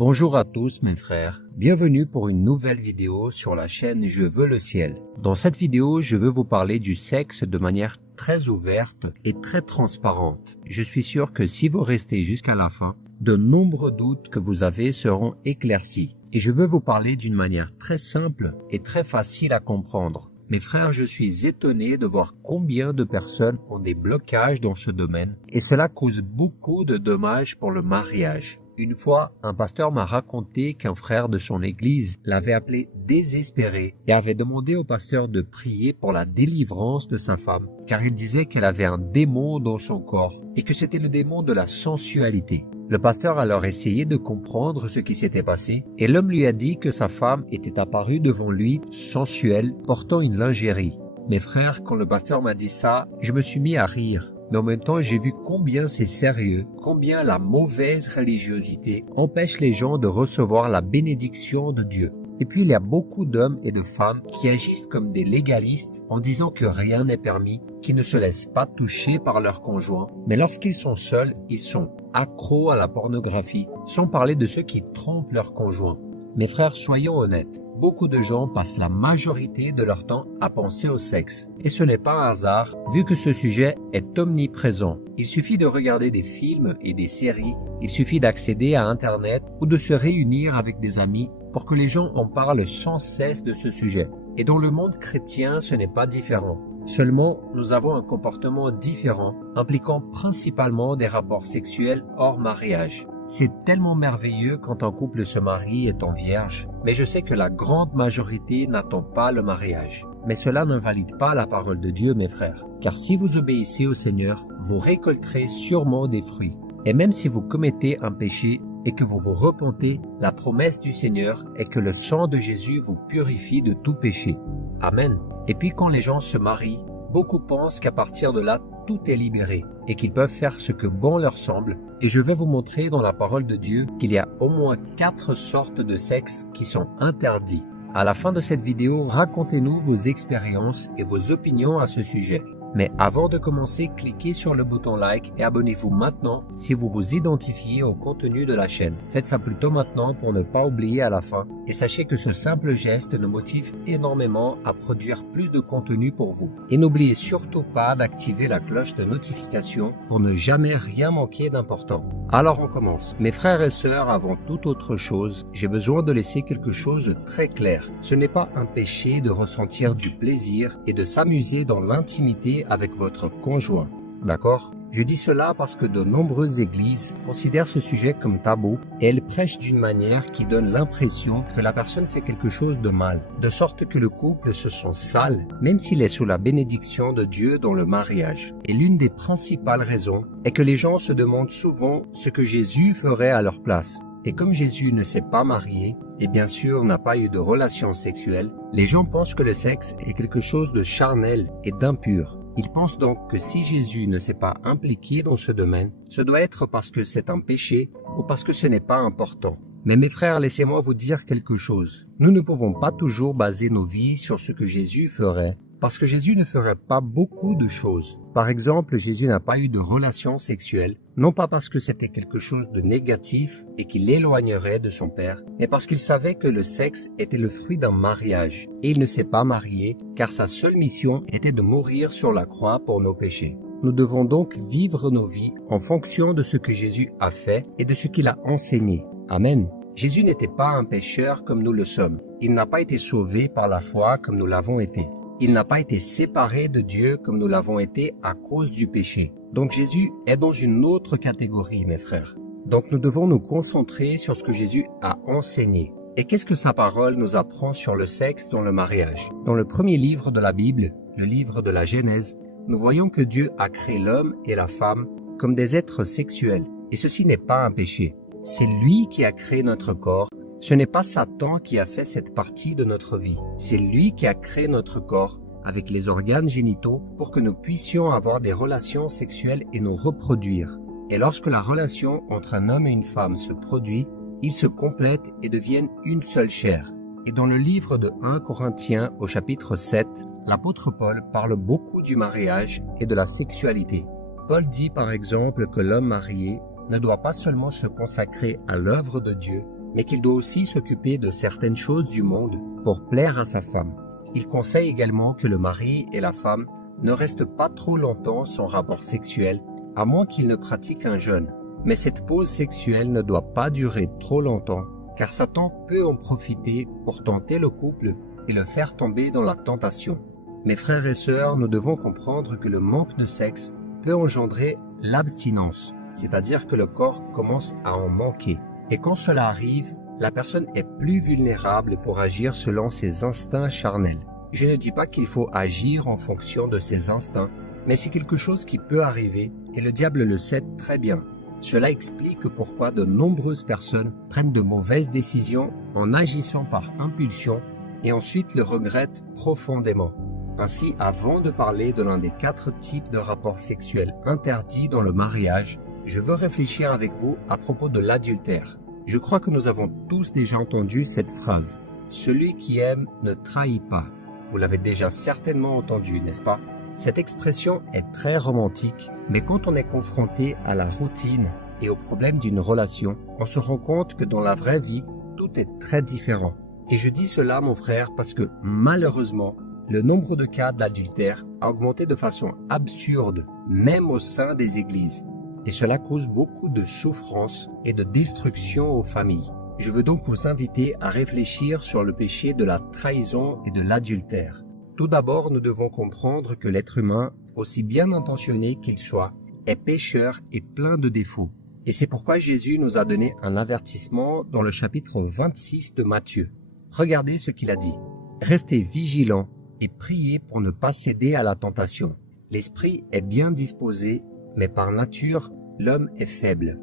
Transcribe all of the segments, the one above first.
Bonjour à tous mes frères, bienvenue pour une nouvelle vidéo sur la chaîne Je veux le ciel. Dans cette vidéo, je veux vous parler du sexe de manière très ouverte et très transparente. Je suis sûr que si vous restez jusqu'à la fin, de nombreux doutes que vous avez seront éclaircis. Et je veux vous parler d'une manière très simple et très facile à comprendre. Mes frères, je suis étonné de voir combien de personnes ont des blocages dans ce domaine et cela cause beaucoup de dommages pour le mariage. Une fois, un pasteur m'a raconté qu'un frère de son église l'avait appelé désespéré et avait demandé au pasteur de prier pour la délivrance de sa femme, car il disait qu'elle avait un démon dans son corps et que c'était le démon de la sensualité. Le pasteur a alors essayé de comprendre ce qui s'était passé et l'homme lui a dit que sa femme était apparue devant lui sensuelle, portant une lingerie. Mes frères, quand le pasteur m'a dit ça, je me suis mis à rire. Mais en même temps, j'ai vu combien c'est sérieux, combien la mauvaise religiosité empêche les gens de recevoir la bénédiction de Dieu. Et puis, il y a beaucoup d'hommes et de femmes qui agissent comme des légalistes en disant que rien n'est permis, qui ne se laissent pas toucher par leur conjoint. Mais lorsqu'ils sont seuls, ils sont accros à la pornographie, sans parler de ceux qui trompent leur conjoint. Mes frères, soyons honnêtes. Beaucoup de gens passent la majorité de leur temps à penser au sexe. Et ce n'est pas un hasard, vu que ce sujet est omniprésent. Il suffit de regarder des films et des séries, il suffit d'accéder à Internet ou de se réunir avec des amis pour que les gens en parlent sans cesse de ce sujet. Et dans le monde chrétien, ce n'est pas différent. Seulement, nous avons un comportement différent, impliquant principalement des rapports sexuels hors mariage. C'est tellement merveilleux quand un couple se marie étant vierge, mais je sais que la grande majorité n'attend pas le mariage. Mais cela n'invalide pas la parole de Dieu, mes frères, car si vous obéissez au Seigneur, vous récolterez sûrement des fruits. Et même si vous commettez un péché et que vous vous repentez, la promesse du Seigneur est que le sang de Jésus vous purifie de tout péché. Amen. Et puis quand les gens se marient, beaucoup pensent qu'à partir de là, tout est libéré et qu'ils peuvent faire ce que bon leur semble. Et je vais vous montrer dans la parole de Dieu qu'il y a au moins 4 sortes de sexe qui sont interdits. À la fin de cette vidéo, racontez-nous vos expériences et vos opinions à ce sujet. Mais avant de commencer, cliquez sur le bouton like et abonnez-vous maintenant si vous vous identifiez au contenu de la chaîne. Faites ça plutôt maintenant pour ne pas oublier à la fin. Et sachez que ce simple geste nous motive énormément à produire plus de contenu pour vous. Et n'oubliez surtout pas d'activer la cloche de notification pour ne jamais rien manquer d'important. Alors on commence. Mes frères et sœurs, avant toute autre chose, j'ai besoin de laisser quelque chose de très clair. Ce n'est pas un péché de ressentir du plaisir et de s'amuser dans l'intimité avec votre conjoint. D'accord? Je dis cela parce que de nombreuses églises considèrent ce sujet comme tabou et elles prêchent d'une manière qui donne l'impression que la personne fait quelque chose de mal, de sorte que le couple se sent sale, même s'il est sous la bénédiction de Dieu dans le mariage. Et l'une des principales raisons est que les gens se demandent souvent ce que Jésus ferait à leur place. Et comme Jésus ne s'est pas marié, et bien sûr n'a pas eu de relation sexuelle, les gens pensent que le sexe est quelque chose de charnel et d'impur. Ils pensent donc que si Jésus ne s'est pas impliqué dans ce domaine, ce doit être parce que c'est un péché ou parce que ce n'est pas important. Mais mes frères, laissez-moi vous dire quelque chose. Nous ne pouvons pas toujours baser nos vies sur ce que Jésus ferait, parce que Jésus ne ferait pas beaucoup de choses. Par exemple, Jésus n'a pas eu de relation sexuelle, non pas parce que c'était quelque chose de négatif et qui l'éloignerait de son Père, mais parce qu'il savait que le sexe était le fruit d'un mariage. Et il ne s'est pas marié, car sa seule mission était de mourir sur la croix pour nos péchés. Nous devons donc vivre nos vies en fonction de ce que Jésus a fait et de ce qu'il a enseigné. Amen. Jésus n'était pas un pécheur comme nous le sommes. Il n'a pas été sauvé par la foi comme nous l'avons été. Il n'a pas été séparé de Dieu comme nous l'avons été à cause du péché. Donc Jésus est dans une autre catégorie, mes frères. Donc nous devons nous concentrer sur ce que Jésus a enseigné. Et qu'est-ce que sa parole nous apprend sur le sexe dans le mariage? Dans le premier livre de la Bible, le livre de la Genèse, nous voyons que Dieu a créé l'homme et la femme comme des êtres sexuels. Et ceci n'est pas un péché. C'est lui qui a créé notre corps. Ce n'est pas Satan qui a fait cette partie de notre vie. C'est lui qui a créé notre corps avec les organes génitaux pour que nous puissions avoir des relations sexuelles et nous reproduire. Et lorsque la relation entre un homme et une femme se produit, ils se complètent et deviennent une seule chair. Et dans le livre de 1 Corinthiens au chapitre 7, l'apôtre Paul parle beaucoup du mariage et de la sexualité. Paul dit par exemple que l'homme marié ne doit pas seulement se consacrer à l'œuvre de Dieu, mais qu'il doit aussi s'occuper de certaines choses du monde pour plaire à sa femme. Il conseille également que le mari et la femme ne restent pas trop longtemps sans rapport sexuel, à moins qu'ils ne pratiquent un jeûne. Mais cette pause sexuelle ne doit pas durer trop longtemps, car Satan peut en profiter pour tenter le couple et le faire tomber dans la tentation. Mes frères et sœurs, nous devons comprendre que le manque de sexe peut engendrer l'abstinence, c'est-à-dire que le corps commence à en manquer. Et quand cela arrive, la personne est plus vulnérable pour agir selon ses instincts charnels. Je ne dis pas qu'il faut agir en fonction de ses instincts, mais c'est quelque chose qui peut arriver et le diable le sait très bien. Cela explique pourquoi de nombreuses personnes prennent de mauvaises décisions en agissant par impulsion et ensuite le regrettent profondément. Ainsi, avant de parler de l'un des 4 types de rapports sexuels interdits dans le mariage, je veux réfléchir avec vous à propos de l'adultère. Je crois que nous avons tous déjà entendu cette phrase. Celui qui aime ne trahit pas. Vous l'avez déjà certainement entendu, n'est-ce pas? Cette expression est très romantique, mais quand on est confronté à la routine et aux problèmes d'une relation, on se rend compte que dans la vraie vie, tout est très différent. Et je dis cela, mon frère, parce que malheureusement, le nombre de cas d'adultère a augmenté de façon absurde, même au sein des églises. Et cela cause beaucoup de souffrance et de destruction aux familles. Je veux donc vous inviter à réfléchir sur le péché de la trahison et de l'adultère. Tout d'abord, nous devons comprendre que l'être humain, aussi bien intentionné qu'il soit, est pécheur et plein de défauts. Et c'est pourquoi Jésus nous a donné un avertissement dans le chapitre 26 de Matthieu. Regardez ce qu'il a dit. « Restez vigilants et priez pour ne pas céder à la tentation. L'esprit est bien disposé, mais par nature, l'homme est faible. »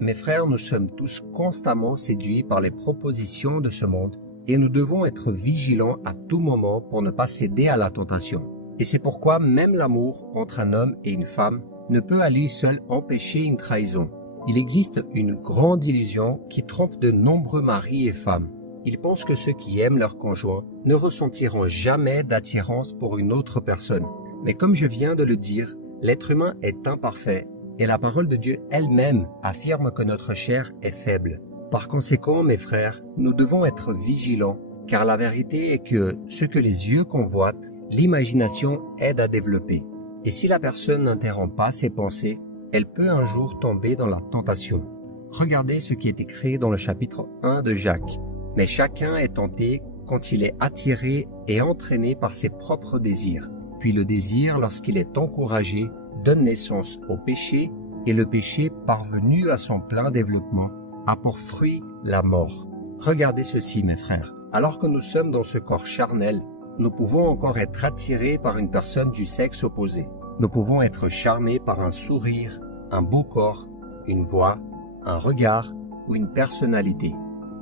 Mes frères, nous sommes tous constamment séduits par les propositions de ce monde et nous devons être vigilants à tout moment pour ne pas céder à la tentation. Et c'est pourquoi même l'amour entre un homme et une femme ne peut à lui seul empêcher une trahison. Il existe une grande illusion qui trompe de nombreux maris et femmes. Ils pensent que ceux qui aiment leur conjoint ne ressentiront jamais d'attirance pour une autre personne. Mais comme je viens de le dire, l'être humain est imparfait et la parole de Dieu elle-même affirme que notre chair est faible. Par conséquent, mes frères, nous devons être vigilants, car la vérité est que ce que les yeux convoitent, l'imagination aide à développer. Et si la personne n'interrompt pas ses pensées, elle peut un jour tomber dans la tentation. Regardez ce qui est écrit dans le chapitre 1 de Jacques. « Mais chacun est tenté quand il est attiré et entraîné par ses propres désirs. Puis le désir, lorsqu'il est encouragé, donne naissance au péché, et le péché, parvenu à son plein développement, a pour fruit la mort. » Regardez ceci, mes frères. Alors que nous sommes dans ce corps charnel, nous pouvons encore être attirés par une personne du sexe opposé. Nous pouvons être charmés par un sourire, un beau corps, une voix, un regard ou une personnalité.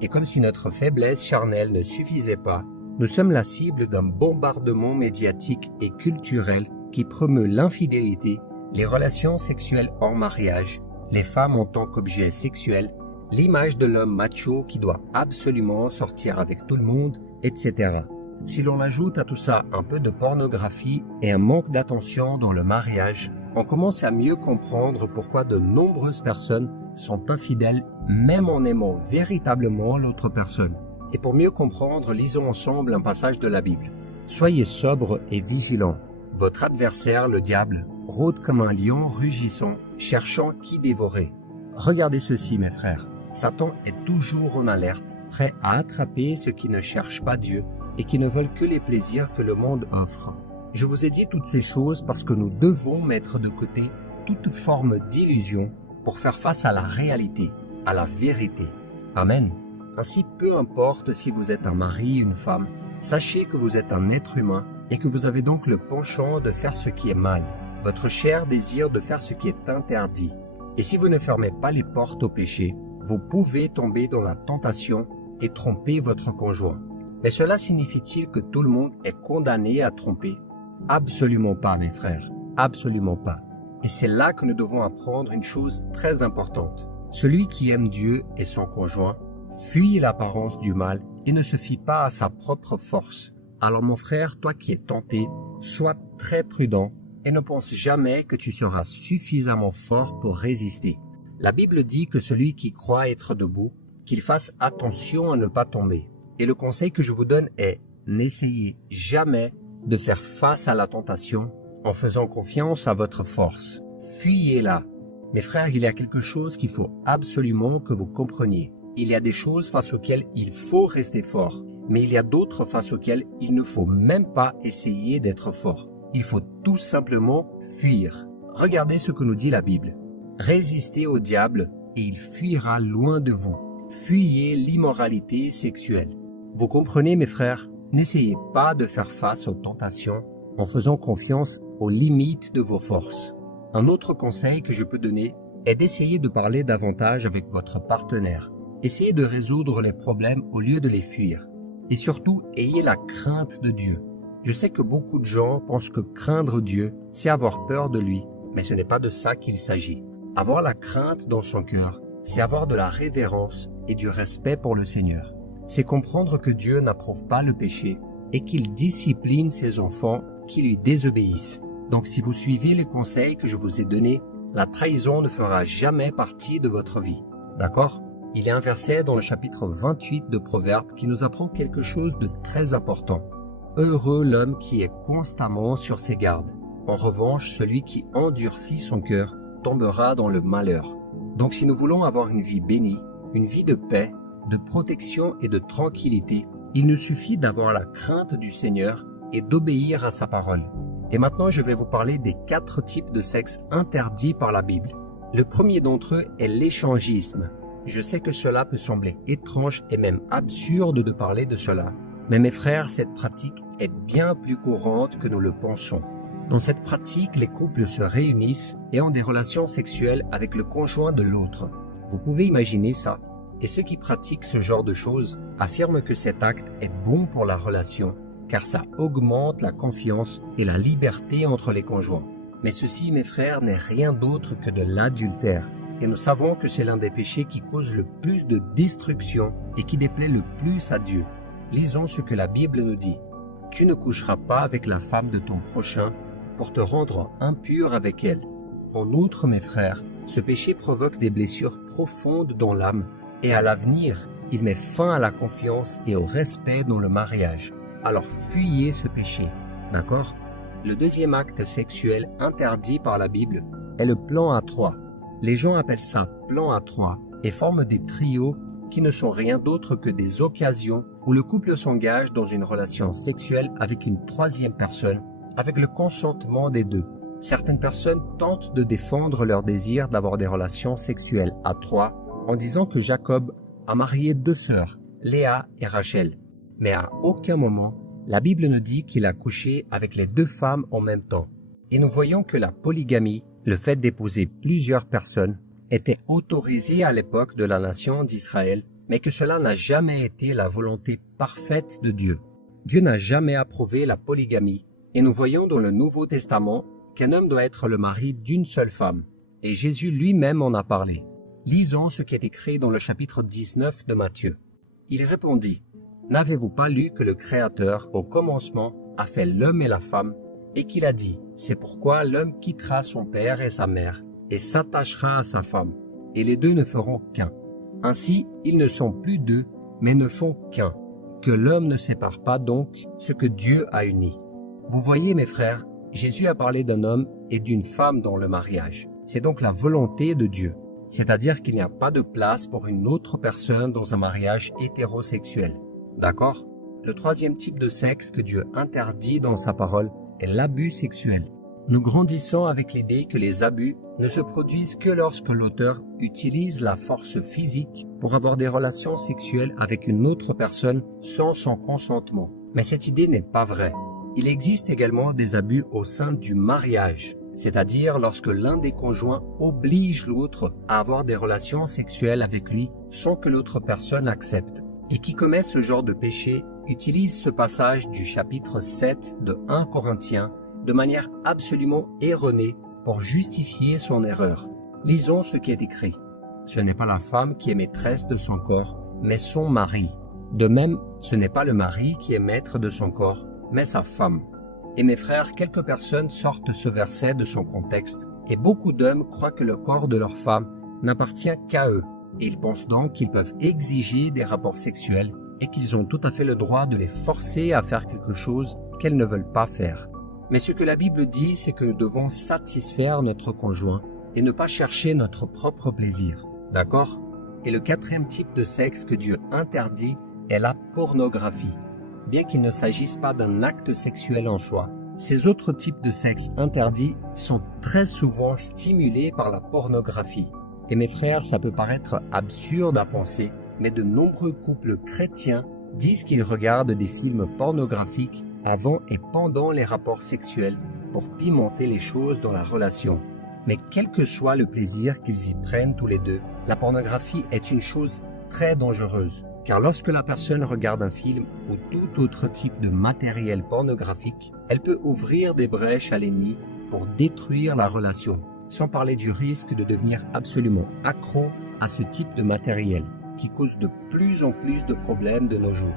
Et comme si notre faiblesse charnelle ne suffisait pas, nous sommes la cible d'un bombardement médiatique et culturel qui promeut l'infidélité, les relations sexuelles hors mariage, les femmes en tant qu'objet sexuel, l'image de l'homme macho qui doit absolument sortir avec tout le monde, etc. Si l'on ajoute à tout ça un peu de pornographie et un manque d'attention dans le mariage, on commence à mieux comprendre pourquoi de nombreuses personnes sont infidèles même en aimant véritablement l'autre personne. Et pour mieux comprendre, lisons ensemble un passage de la Bible. « Soyez sobres et vigilants. Votre adversaire, le diable, rôde comme un lion rugissant, cherchant qui dévorer. » Regardez ceci, mes frères. Satan est toujours en alerte, prêt à attraper ceux qui ne cherchent pas Dieu et qui ne veulent que les plaisirs que le monde offre. Je vous ai dit toutes ces choses parce que nous devons mettre de côté toute forme d'illusion pour faire face à la réalité, à la vérité. Amen. Ainsi, peu importe si vous êtes un mari ou une femme, sachez que vous êtes un être humain et que vous avez donc le penchant de faire ce qui est mal. Votre chair désire de faire ce qui est interdit. Et si vous ne fermez pas les portes au péché, vous pouvez tomber dans la tentation et tromper votre conjoint. Mais cela signifie-t-il que tout le monde est condamné à tromper? Absolument pas, mes frères. Absolument pas. Et c'est là que nous devons apprendre une chose très importante. Celui qui aime Dieu et son conjoint fuit l'apparence du mal et ne se fie pas à sa propre force. Alors mon frère, toi qui es tenté, sois très prudent et ne pense jamais que tu seras suffisamment fort pour résister. La Bible dit que celui qui croit être debout, qu'ils fassent attention à ne pas tomber. Et le conseil que je vous donne est, n'essayez jamais de faire face à la tentation en faisant confiance à votre force. Fuyez-la. Mes frères, il y a quelque chose qu'il faut absolument que vous compreniez. Il y a des choses face auxquelles il faut rester fort, mais il y a d'autres face auxquelles il ne faut même pas essayer d'être fort. Il faut tout simplement fuir. Regardez ce que nous dit la Bible. Résistez au diable et il fuira loin de vous. Fuyez l'immoralité sexuelle. Vous comprenez, mes frères? N'essayez pas de faire face aux tentations en faisant confiance aux limites de vos forces. Un autre conseil que je peux donner est d'essayer de parler davantage avec votre partenaire. Essayez de résoudre les problèmes au lieu de les fuir. Et surtout, ayez la crainte de Dieu. Je sais que beaucoup de gens pensent que craindre Dieu, c'est avoir peur de lui, mais ce n'est pas de ça qu'il s'agit. Avoir la crainte dans son cœur, c'est avoir de la révérence et du respect pour le Seigneur. C'est comprendre que Dieu n'approuve pas le péché et qu'il discipline ses enfants qui lui désobéissent. Donc si vous suivez les conseils que je vous ai donnés, la trahison ne fera jamais partie de votre vie. D'accord? Il y a un verset dans le chapitre 28 de Proverbes qui nous apprend quelque chose de très important. Heureux l'homme qui est constamment sur ses gardes. En revanche, celui qui endurcit son cœur tombera dans le malheur. Donc si nous voulons avoir une vie bénie, une vie de paix, de protection et de tranquillité, il nous suffit d'avoir la crainte du Seigneur et d'obéir à sa parole. Et maintenant, je vais vous parler des 4 types de sexe interdits par la Bible. Le premier d'entre eux est l'échangisme. Je sais que cela peut sembler étrange et même absurde de parler de cela. Mais mes frères, cette pratique est bien plus courante que nous le pensons. Dans cette pratique, les couples se réunissent et ont des relations sexuelles avec le conjoint de l'autre. Vous pouvez imaginer ça? Et ceux qui pratiquent ce genre de choses affirment que cet acte est bon pour la relation, car ça augmente la confiance et la liberté entre les conjoints. Mais ceci, mes frères, n'est rien d'autre que de l'adultère. Et nous savons que c'est l'un des péchés qui cause le plus de destruction et qui déplaît le plus à Dieu. Lisons ce que la Bible nous dit. « Tu ne coucheras pas avec la femme de ton prochain pour te rendre impur avec elle. » En outre, mes frères, ce péché provoque des blessures profondes dans l'âme et à l'avenir, il met fin à la confiance et au respect dans le mariage. Alors fuyez ce péché, d'accord? Le deuxième acte sexuel interdit par la Bible est le plan à 3. Les gens appellent ça plan à 3 et forment des trios qui ne sont rien d'autre que des occasions où le couple s'engage dans une relation sexuelle avec une troisième personne, avec le consentement des deux. Certaines personnes tentent de défendre leur désir d'avoir des relations sexuelles à 3 en disant que Jacob a marié 2 sœurs, Léa et Rachel. Mais à aucun moment, la Bible ne dit qu'il a couché avec les 2 femmes en même temps. Et nous voyons que la polygamie, le fait d'épouser plusieurs personnes, était autorisé à l'époque de la nation d'Israël, mais que cela n'a jamais été la volonté parfaite de Dieu. Dieu n'a jamais approuvé la polygamie, et nous voyons dans le Nouveau Testament qu'un homme doit être le mari d'une seule femme, et Jésus lui-même en a parlé. Lisons ce qui est écrit dans le chapitre 19 de Matthieu. Il répondit, « N'avez-vous pas lu que le Créateur, au commencement, a fait l'homme et la femme, et qu'il a dit, c'est pourquoi l'homme quittera son père et sa mère, et s'attachera à sa femme, et les deux ne feront qu'un. Ainsi, ils ne sont plus deux, mais ne font qu'un. Que l'homme ne sépare pas donc ce que Dieu a uni. » Vous voyez, mes frères, Jésus a parlé d'un homme et d'une femme dans le mariage. C'est donc la volonté de Dieu. C'est-à-dire qu'il n'y a pas de place pour une autre personne dans un mariage hétérosexuel. D'accord? Le troisième type de sexe que Dieu interdit dans sa parole est l'abus sexuel. Nous grandissons avec l'idée que les abus ne se produisent que lorsque l'auteur utilise la force physique pour avoir des relations sexuelles avec une autre personne sans son consentement. Mais cette idée n'est pas vraie. Il existe également des abus au sein du mariage, c'est-à-dire lorsque l'un des conjoints oblige l'autre à avoir des relations sexuelles avec lui sans que l'autre personne accepte. Et qui commet ce genre de péché utilise ce passage du chapitre 7 de 1 Corinthiens de manière absolument erronée pour justifier son erreur. Lisons ce qui est écrit. Ce n'est pas la femme qui est maîtresse de son corps, mais son mari. De même, ce n'est pas le mari qui est maître de son corps, mais sa femme. Et mes frères, quelques personnes sortent ce verset de son contexte, et beaucoup d'hommes croient que le corps de leur femme n'appartient qu'à eux. Et ils pensent donc qu'ils peuvent exiger des rapports sexuels et qu'ils ont tout à fait le droit de les forcer à faire quelque chose qu'elles ne veulent pas faire. Mais ce que la Bible dit, c'est que nous devons satisfaire notre conjoint et ne pas chercher notre propre plaisir. D'accord? Et le quatrième type de sexe que Dieu interdit est la pornographie. Bien qu'il ne s'agisse pas d'un acte sexuel en soi, ces autres types de sexe interdits sont très souvent stimulés par la pornographie. Et mes frères, ça peut paraître absurde à penser, mais de nombreux couples chrétiens disent qu'ils regardent des films pornographiques avant et pendant les rapports sexuels pour pimenter les choses dans la relation. Mais quel que soit le plaisir qu'ils y prennent tous les deux, la pornographie est une chose très dangereuse. Car lorsque la personne regarde un film ou tout autre type de matériel pornographique, elle peut ouvrir des brèches à l'ennemi pour détruire la relation, sans parler du risque de devenir absolument accro à ce type de matériel, qui cause de plus en plus de problèmes de nos jours.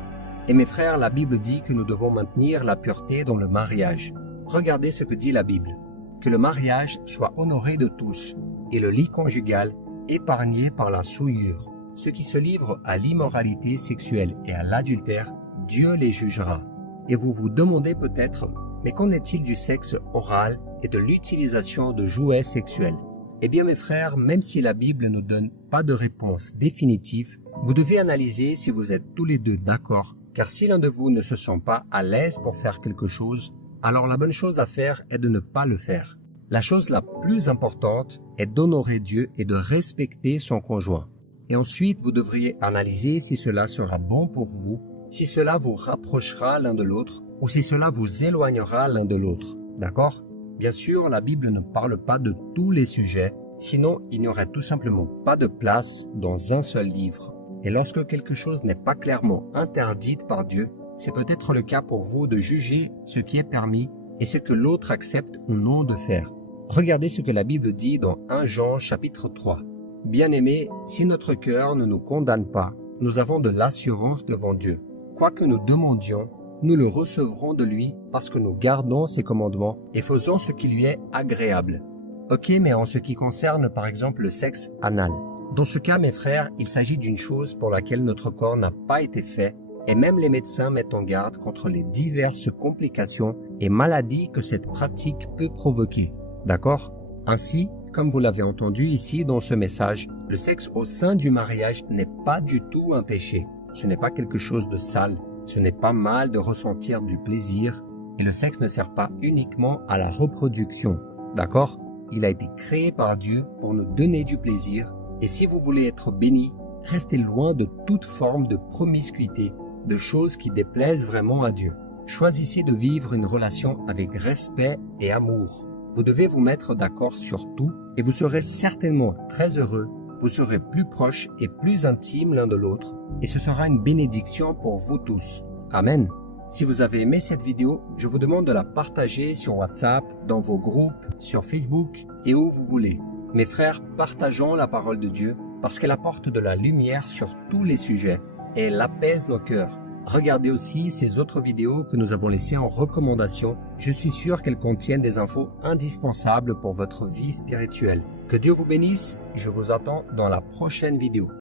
Et mes frères, la Bible dit que nous devons maintenir la pureté dans le mariage. Regardez ce que dit la Bible. Que le mariage soit honoré de tous et le lit conjugal épargné par la souillure. Ceux qui se livrent à l'immoralité sexuelle et à l'adultère, Dieu les jugera. Et vous vous demandez peut-être, mais qu'en est-il du sexe oral et de l'utilisation de jouets sexuels? Eh bien mes frères, même si la Bible ne donne pas de réponse définitive, vous devez analyser si vous êtes tous les deux d'accord, car si l'un de vous ne se sent pas à l'aise pour faire quelque chose, alors la bonne chose à faire est de ne pas le faire. La chose la plus importante est d'honorer Dieu et de respecter son conjoint. Et ensuite, vous devriez analyser si cela sera bon pour vous, si cela vous rapprochera l'un de l'autre ou si cela vous éloignera l'un de l'autre. D'accord? Bien sûr, la Bible ne parle pas de tous les sujets, sinon il n'y aurait tout simplement pas de place dans un seul livre. Et lorsque quelque chose n'est pas clairement interdit par Dieu, c'est peut-être le cas pour vous de juger ce qui est permis et ce que l'autre accepte ou non de faire. Regardez ce que la Bible dit dans 1 Jean chapitre 3. Bien-aimés, si notre cœur ne nous condamne pas, nous avons de l'assurance devant Dieu. Quoi que nous demandions, nous le recevrons de lui parce que nous gardons ses commandements et faisons ce qui lui est agréable. Ok, mais en ce qui concerne par exemple le sexe anal. Dans ce cas, mes frères, il s'agit d'une chose pour laquelle notre corps n'a pas été fait et même les médecins mettent en garde contre les diverses complications et maladies que cette pratique peut provoquer. D'accord? Ainsi, comme vous l'avez entendu ici dans ce message, le sexe au sein du mariage n'est pas du tout un péché. Ce n'est pas quelque chose de sale. Ce n'est pas mal de ressentir du plaisir. Et le sexe ne sert pas uniquement à la reproduction. D'accord? Il a été créé par Dieu pour nous donner du plaisir. Et si vous voulez être béni, restez loin de toute forme de promiscuité, de choses qui déplaisent vraiment à Dieu. Choisissez de vivre une relation avec respect et amour. Vous devez vous mettre d'accord sur tout et vous serez certainement très heureux, vous serez plus proches et plus intimes l'un de l'autre et ce sera une bénédiction pour vous tous. Amen. Si vous avez aimé cette vidéo, je vous demande de la partager sur WhatsApp, dans vos groupes, sur Facebook et où vous voulez. Mes frères, partageons la parole de Dieu parce qu'elle apporte de la lumière sur tous les sujets et elle apaise nos cœurs. Regardez aussi ces autres vidéos que nous avons laissées en recommandation. Je suis sûr qu'elles contiennent des infos indispensables pour votre vie spirituelle. Que Dieu vous bénisse. Je vous attends dans la prochaine vidéo.